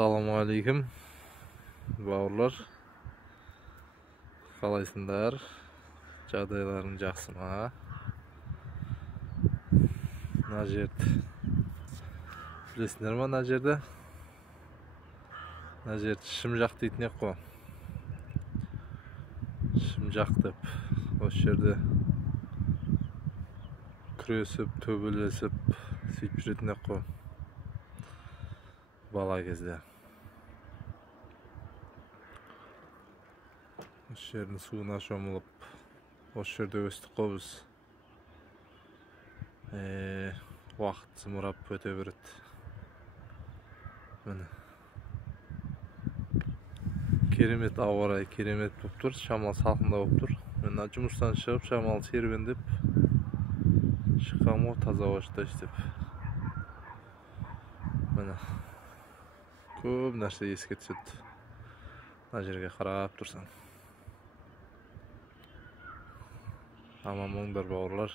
Assalamu alaikum bауырлар. Қалайсыңдар? Жағдайларың жақсы ма? Мына жерді білесіңдер ма? Мына жерді Шымжақ дейтін ек қой. Шымжақ деп осы жерде күресіп, төбелесіп сөйтіп жүретін ек қой. Бала кезде. Осы жердің суына шомылып, осы жерде өстік қой біз. Уақыт зымырап өте береді. Міне. Керемет ауа райы, керемет болып тұр, шамалы салқында болып тұр. Мен жұмыстан шығып, шамалы серуендеп шыққам ғой, таза ауашта істеп. Міне. Көп нәрсе еске түседі. Мына жерге қарап тұрсаң. Аман болыңдар бауырлар.